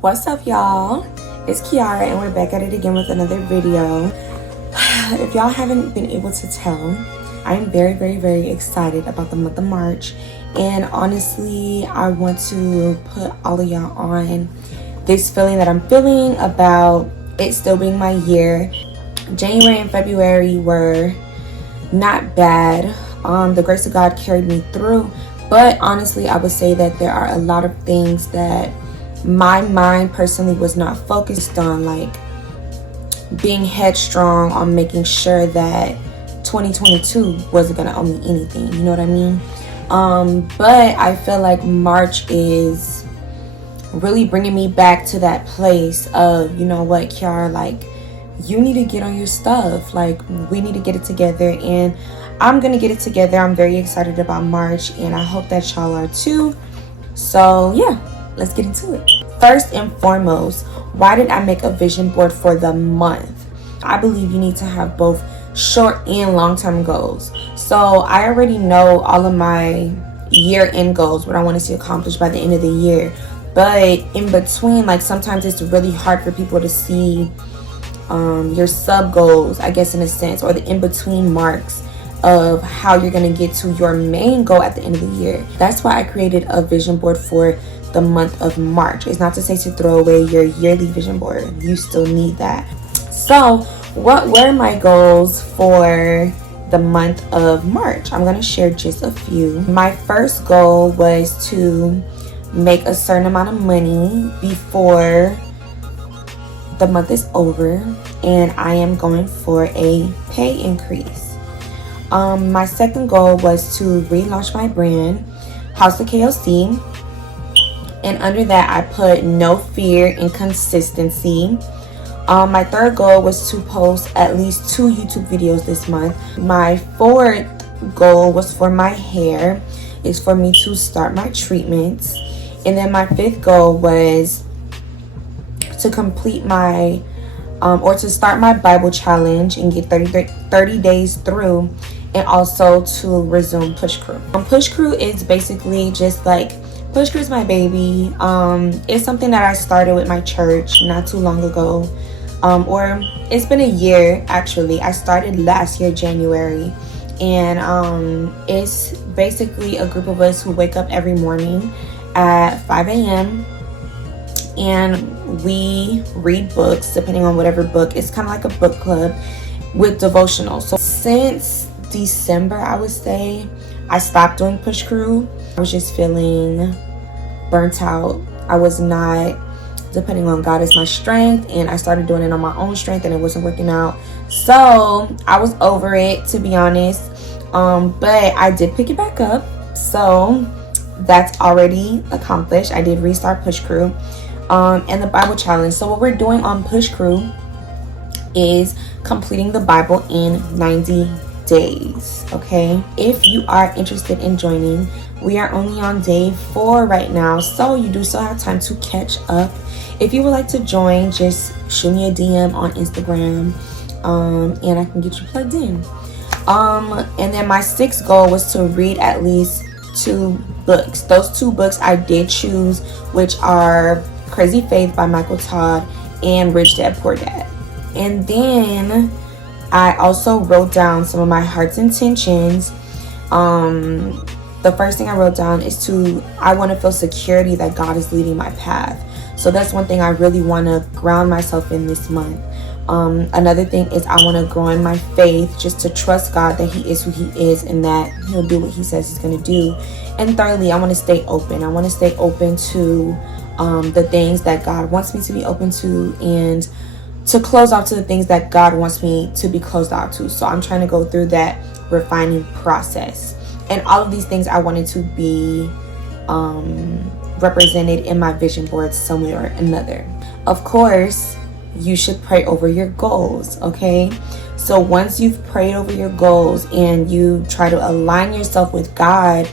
What's up, y'all? It's Kiara and we're back at it again with another video. If y'all haven't been able to tell, I am very excited about the month of March, and honestly I want to put all of y'all on this feeling that I'm feeling about it still being my year. January and February were not bad. The grace of God carried me through, but honestly I would say that there are a lot of things that my mind personally was not focused on, like being headstrong on making sure that 2022 wasn't gonna owe me anything, you know what I mean? But I feel like March is really bringing me back to that place of, you know what, Kiara, like you need to get on your stuff, like we need to get it together, and I'm gonna get it together. I'm very excited about March and I hope that y'all are too. So yeah, let's get into it. First and foremost, why did I make a vision board for the month? I believe you need to have both short and long-term goals. So I already know all of my year-end goals, what I want to see accomplished by the end of the year. But in between, like sometimes it's really hard for people to see your sub goals, I guess, in a sense, or the in-between marks of how you're going to get to your main goal at the end of the year. That's why I created a vision board for the month of March. It's not to say to throw away your yearly vision board. You still need that. So what were my goals for the month of March? I'm going to share just a few. My first goal was to make a certain amount of money before the month is over, and I am going for a pay increase. My second goal was to relaunch my brand, House of KLC, and under that I put no fear and consistency. My third goal was to post at least 2 YouTube videos this month. My fourth goal was for my hair, is for me to start my treatments. And then my fifth goal was to complete my or to start my Bible challenge and get 30 days through, and also to resume Push Crew. Push Crew is basically just like, Push Crew is my baby. It's something that I started with my church not too long ago, or it's been a year actually. I started last year January, and it's basically a group of us who wake up every morning at 5 a.m. and we read books, depending on whatever book. It's kind of like a book club with devotional. So since December, I would say, I stopped doing Push Crew. I was just feeling burnt out. I was not depending on God as my strength, and I started doing it on my own strength and it wasn't working out. So I was over it, to be honest. But I did pick it back up, so that's already accomplished. I did restart Push Crew, and the Bible challenge. So what we're doing on Push Crew is completing the Bible in 90 days. Okay, if you are interested in joining, we are only on day 4 right now, so you do still have time to catch up. If you would like to join, just shoot me a DM on Instagram, and I can get you plugged in. And then my 6th goal was to read at least 2 books. Those 2 books I did choose, which are Crazy Faith by Michael Todd and Rich Dad Poor Dad. And then I also wrote down some of my heart's intentions. The first thing I wrote down is I want to feel security that God is leading my path. So that's one thing I really want to ground myself in this month. Another thing is I want to grow in my faith, just to trust God that He is who He is and that He'll do what He says He's going to do. And thirdly, I want to stay open. I want to stay open to the things that God wants me to be open to, and to close out to the things that God wants me to be closed out to. So I'm trying to go through that refining process. And all of these things I wanted to be represented in my vision board some way or another. Of course, you should pray over your goals, okay? So once you've prayed over your goals and you try to align yourself with God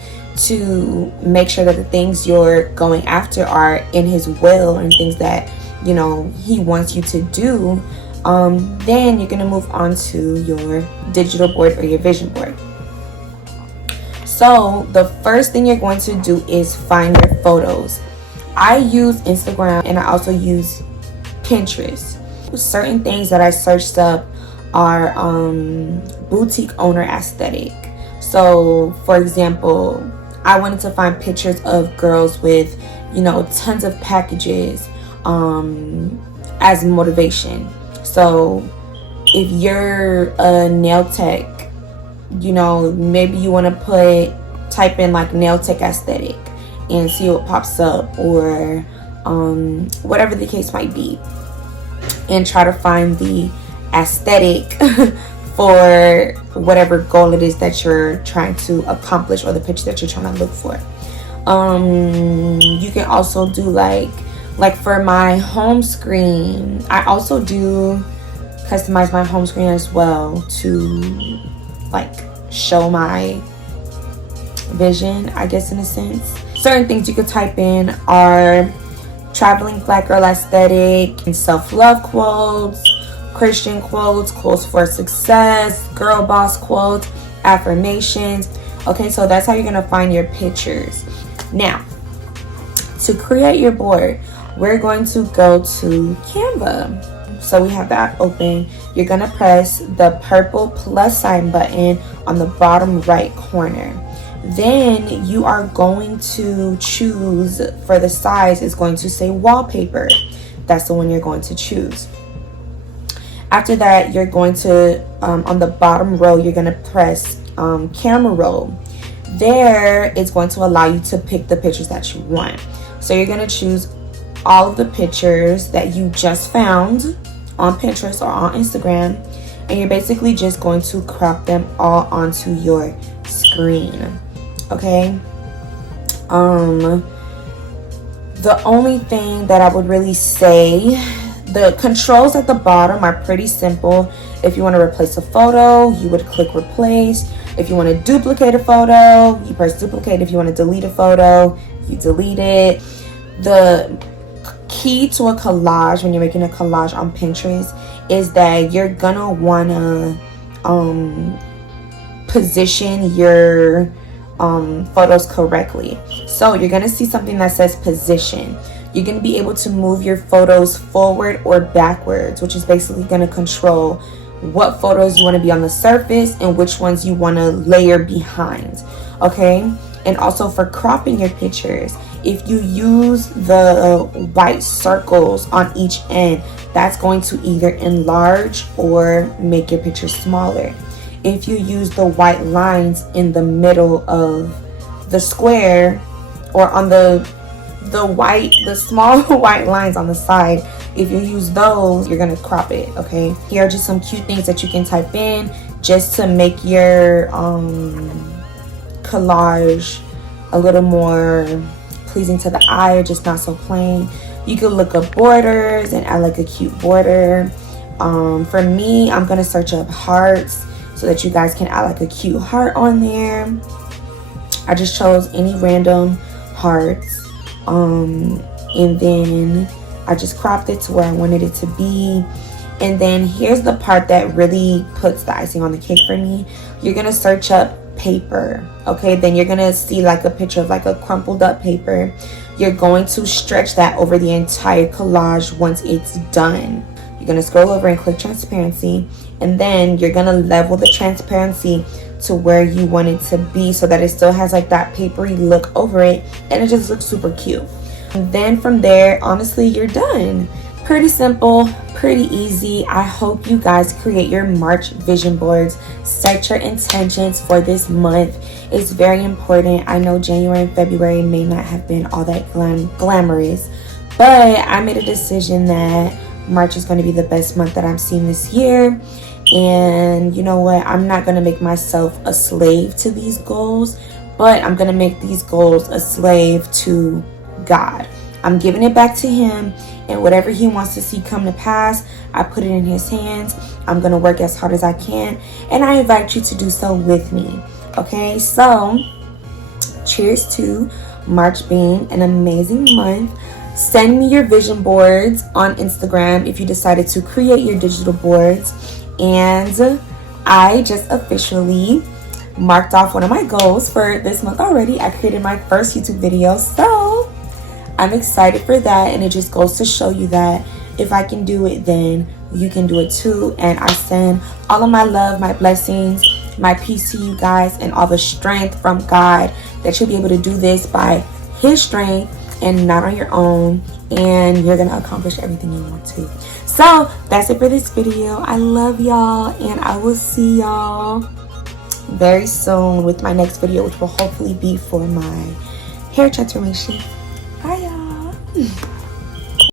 to make sure that the things you're going after are in His will and things that, you know, He wants you to do, then you're going to move on to your digital board or your vision board. So the first thing you're going to do is find your photos. I use Instagram and I also use Pinterest. Certain things that I searched up are boutique owner aesthetic. So for example, I wanted to find pictures of girls with, you know, tons of packages as motivation. So if you're a nail tech, you know, maybe you want to type in like nail tech aesthetic and see what pops up, or whatever the case might be, and try to find the aesthetic for whatever goal it is that you're trying to accomplish, or the picture that you're trying to look for. You can also do like for my home screen, I also do customize my home screen as well to like show my vision, I guess, in a sense. Certain things you could type in are traveling black girl aesthetic, and self-love quotes, Christian quotes, quotes for success, girl boss quotes, affirmations. Okay, so that's how you're gonna find your pictures. Now, to create your board, we're going to go to Canva. So we have that open. You're gonna press the purple plus sign button on the bottom right corner. Then you are going to choose, for the size, it's going to say wallpaper. That's the one you're going to choose. After that, you're going to, on the bottom row, you're going to press camera roll. There, it's going to allow you to pick the pictures that you want. So you're going to choose all of the pictures that you just found on Pinterest or on Instagram, and you're basically just going to crop them all onto your screen. Okay, the only thing that I would really say, the controls at the bottom are pretty simple. If you want to replace a photo, you would click replace. If you want to duplicate a photo, you press duplicate. If you want to delete a photo, you delete it. The key to a collage, when you're making a collage on Pinterest, is that you're gonna wanna position your photos correctly. So you're gonna see something that says position. You're gonna be able to move your photos forward or backwards, which is basically gonna control what photos you want to be on the surface and which ones you want to layer behind. Okay, and also for cropping your pictures, if you use the white circles on each end, that's going to either enlarge or make your picture smaller. If you use the white lines in the middle of the square, or on the small white lines on the side, if you use those, you're gonna crop it. Okay, here are just some cute things that you can type in just to make your collage a little more pleasing to the eye, or just not so plain. You could look up borders and add like a cute border. For me, I'm gonna search up hearts so that you guys can add like a cute heart on there. I just chose any random hearts, and then I just cropped it to where I wanted it to be. And then here's the part that really puts the icing on the cake for me. You're gonna search up paper. Okay, then you're gonna see like a picture of like a crumpled up paper. You're going to stretch that over the entire collage once it's done. You're gonna scroll over and click transparency, and then you're gonna level the transparency to where you want it to be, so that it still has like that papery look over it, and it just looks super cute. And then from there, honestly, you're done. Pretty simple, pretty easy. I hope you guys create your March vision boards. Set your intentions for this month. It's very important. I know January and February may not have been all that glamorous, but I made a decision that March is going to be the best month that I'm seeing this year. And you know what? I'm not going to make myself a slave to these goals, but I'm going to make these goals a slave to God. I'm giving it back to Him, and whatever He wants to see come to pass, I put it in His hands. I'm going to work as hard as I can, and I invite you to do so with me. Okay, so cheers to March being an amazing month. Send me your vision boards on Instagram if you decided to create your digital boards. And I just officially marked off one of my goals for this month already. I created my first YouTube video, so I'm excited for that, and it just goes to show you that if I can do it, then you can do it too. And I send all of my love, my blessings, my peace to you guys, and all the strength from God, that you'll be able to do this by his strength and not on your own, and you're gonna accomplish everything you want to. So that's it for this video. I love y'all, and I will see y'all very soon with my next video, which will hopefully be for my hair transformation. Bye y'all.